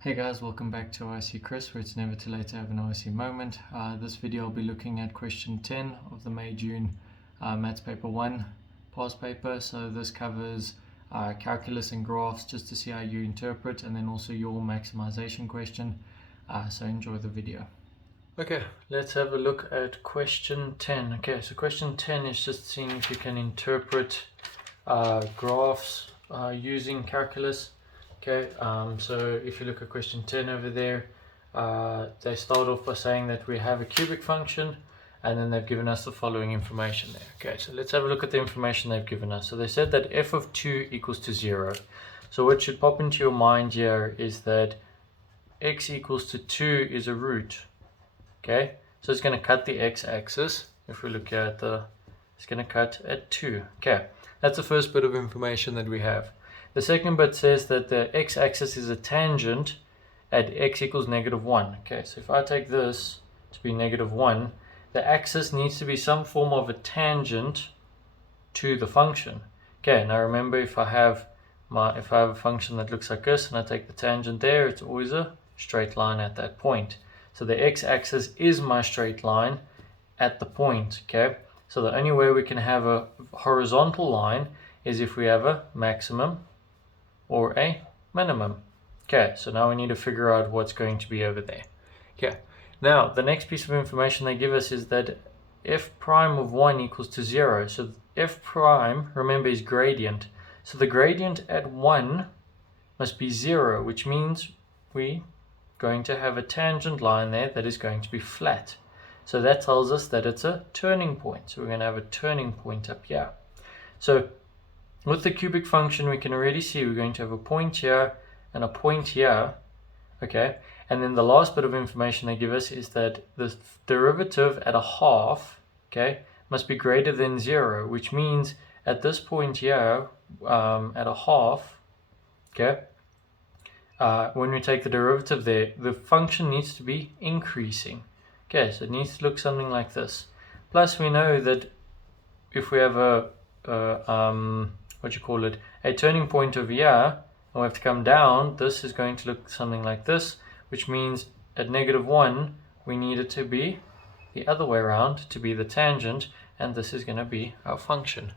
Hey guys, welcome back to OIC Chris, where it's never too late to have an OIC moment. This video I'll be looking at question 10 of the MayJune Maths Paper 1 past paper. So this covers calculus and graphs, just to see how you interpret, and then also your maximization question. So enjoy the video. Okay, let's have a look at question 10. Okay, so question 10 is just seeing if you can interpret graphs using calculus. Okay, so if you look at question 10 over there, they start off by saying that we have a cubic function, and then they've given us the following information there. Okay, so let's have a look at the information they've given us. So they said that f of 2 equals to 0. So what should pop into your mind here is that x equals to 2 is a root. Okay, so it's going to cut the x-axis. If we look at it's going to cut at 2. Okay, that's the first bit of information that we have. The second bit says that the x-axis is a tangent at x equals -1. Okay, so if I take this to be -1, the axis needs to be some form of a tangent to the function. Okay, now remember, if I have a function that looks like this and I take the tangent there, it's always a straight line at that point. So the x-axis is my straight line at the point. Okay, so the only way we can have a horizontal line is if we have a maximum or a minimum. Okay, so now we need to figure out what's going to be over there. Okay, now the next piece of information they give us is that f prime of 1 equals to 0. So f prime, remember, is gradient. So the gradient at 1 must be 0, which means we're going to have a tangent line there that is going to be flat. So that tells us that it's a turning point. So we're going to have a turning point up here. So with the cubic function, we can already see we're going to have a point here and a point here. Okay, and then the last bit of information they give us is that the derivative at a half, okay, must be greater than 0, which means at this point here, at a half, okay, when we take the derivative there, the function needs to be increasing. Okay, so it needs to look something like this. Plus, we know that if we have a turning point over here, and we have to come down, this is going to look something like this, which means at -1 we need it to be the other way around, to be the tangent, and this is going to be our function.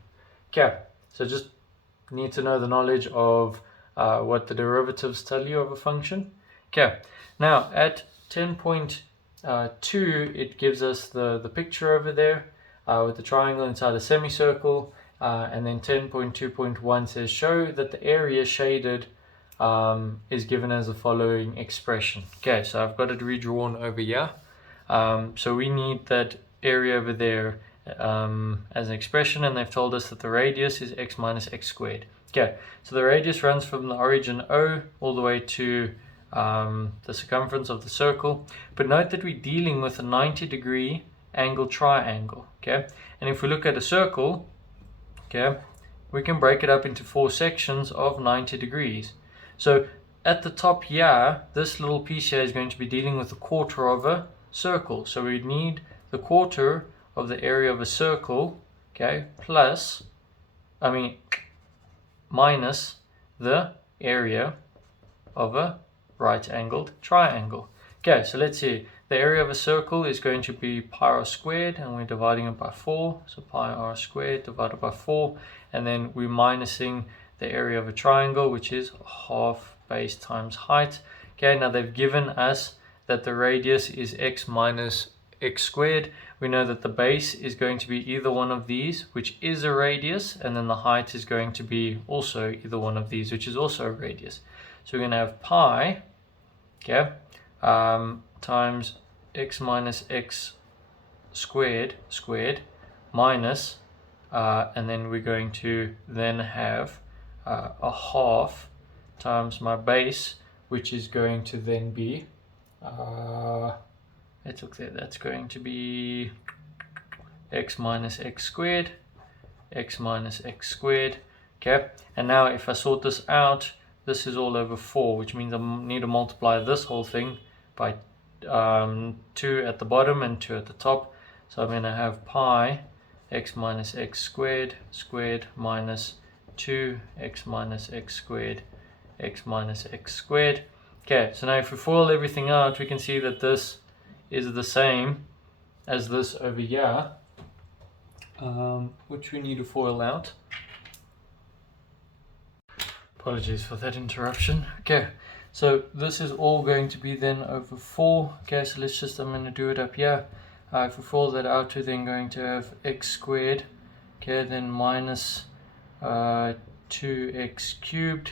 Okay, so just need to know the knowledge of what the derivatives tell you of a function. Okay, now at 10.2 it gives us the picture over there with the triangle inside a semicircle. And then 10.2.1 says show that the area shaded is given as the following expression. Okay, so I've got it redrawn over here. So we need that area over there as an expression, and they've told us that the radius is x minus x squared. Okay, so the radius runs from the origin O all the way to the circumference of the circle. But note that we're dealing with a 90-degree angle triangle. Okay, and if we look at a circle, okay, we can break it up into 4 sections of 90 degrees. So at the top here, this little piece here is going to be dealing with a quarter of a circle. So we need the quarter of the area of a circle, okay, minus the area of a right-angled triangle. Okay, so let's see. The area of a circle is going to be pi r squared, and we're dividing it by 4. So pi r squared divided by 4. And then we're minusing the area of a triangle, which is half base times height. Okay, now they've given us that the radius is x minus x squared. We know that the base is going to be either one of these, which is a radius, and then the height is going to be also either one of these, which is also a radius. So we're going to have pi, okay, times x minus x squared minus, and then we're going to then have a half times my base, which is going to then be, let's look there, that's going to be x minus x squared, okay, and now if I sort this out, this is all over 4, which means I need to multiply this whole thing by 2 at the bottom and 2 at the top. So I'm going to have pi x minus x squared minus 2 x minus x squared Okay, so now if we FOIL everything out, we can see that this is the same as this over here, which we need to FOIL out. Apologies for that interruption. Okay, so this is all going to be then over 4. Okay, so let's just, I'm going to do it up here. If we FOIL that out, we're then going to have x squared, okay, then minus 2x cubed,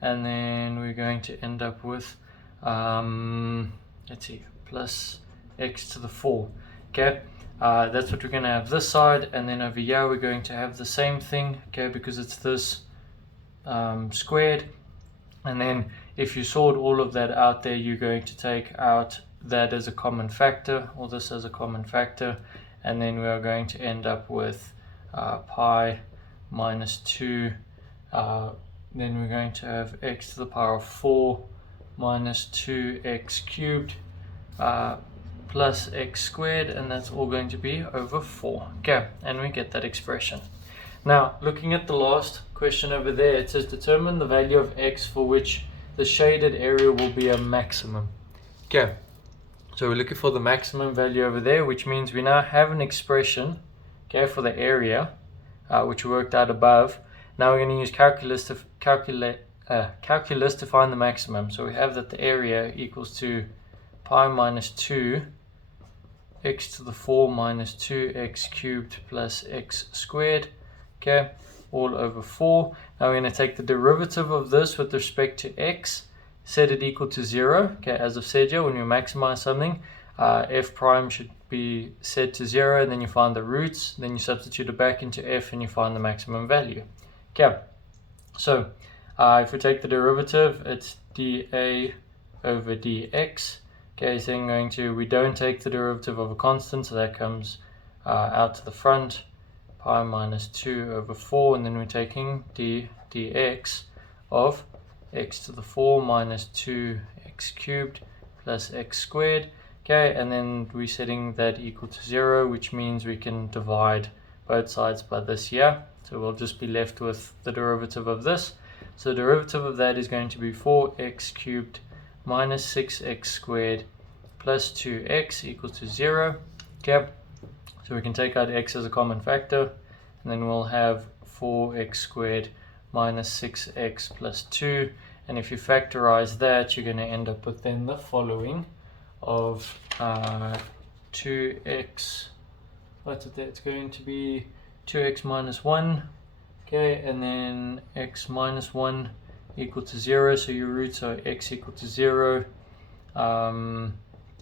and then we're going to end up with, let's see, plus x to the 4. Okay, that's what we're going to have this side, and then over here we're going to have the same thing, okay, because it's this squared. And then if you sort all of that out there, you're going to take out that as a common factor, or this as a common factor, and then we are going to end up with pi minus 2, then we're going to have x to the power of 4 minus 2x cubed plus x squared, and that's all going to be over 4. Okay, and we get that expression. Now, looking at the last question over there, it says determine the value of x for which the shaded area will be a maximum. Okay, so we're looking for the maximum value over there, which means we now have an expression, okay, for the area, which we worked out above. Now we're going to use calculus to find the maximum. So we have that the area equals to pi minus 2 x to the 4 minus 2x cubed plus x squared. Okay, all over 4. Now we're going to take the derivative of this with respect to x, set it equal to 0. Okay, as I've said here, when you maximize something, f prime should be set to 0, and then you find the roots, then you substitute it back into f and you find the maximum value. Okay, so if we take the derivative, it's dA over dx. Okay, so I'm going to, we don't take the derivative of a constant, so that comes out to the front. Pi minus 2 over 4, and then we're taking dx of x to the 4 minus 2x cubed plus x squared. Okay, and then we're setting that equal to 0, which means we can divide both sides by this here. So we'll just be left with the derivative of this. So the derivative of that is going to be 4x cubed minus 6x squared plus 2x equals to 0. Okay. So we can take out x as a common factor, and then we'll have 4x squared minus 6x plus 2. And if you factorize that, you're going to end up with then the following of 2x, what's it there? It's going to be 2x minus 1, okay, and then x minus 1 equal to 0. So your roots are x equal to 0,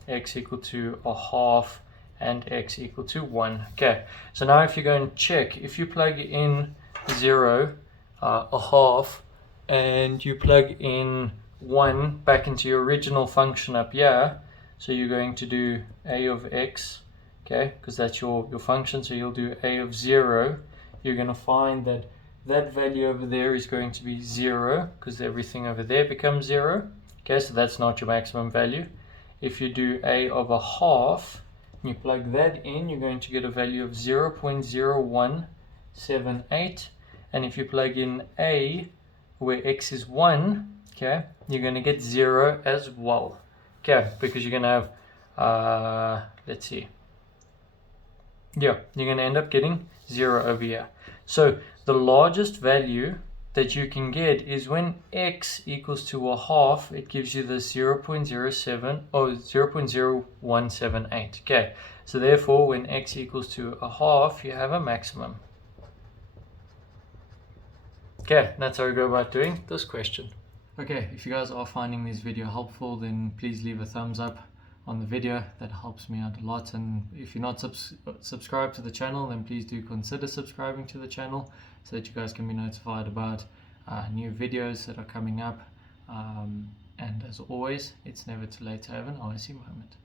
x equal to a half, and x equal to 1. Okay, so now if you go and check, if you plug in 0, a half, and you plug in 1 back into your original function up here, so you're going to do a of x, okay, because that's your function, so you'll do a of 0. You're going to find that that value over there is going to be 0, because everything over there becomes 0. Okay, so that's not your maximum value. If you do a of a half, you plug that in, you're going to get a value of 0.0178, and if you plug in a where x is 1, okay, you're going to get 0 as well. Okay, because you're going to have, let's see, yeah, you're going to end up getting 0 over here. So the largest value that you can get is when x equals to a half, it gives you the 0.07 or 0.0178. Okay, so therefore when x equals to a half, you have a maximum. Okay, that's how we go about doing this question. Okay, if you guys are finding this video helpful, then please leave a thumbs up on the video. That helps me out a lot. And if you're not subscribed to the channel, then please do consider subscribing to the channel so that you guys can be notified about new videos that are coming up. And as always, it's never too late to have an OSC moment.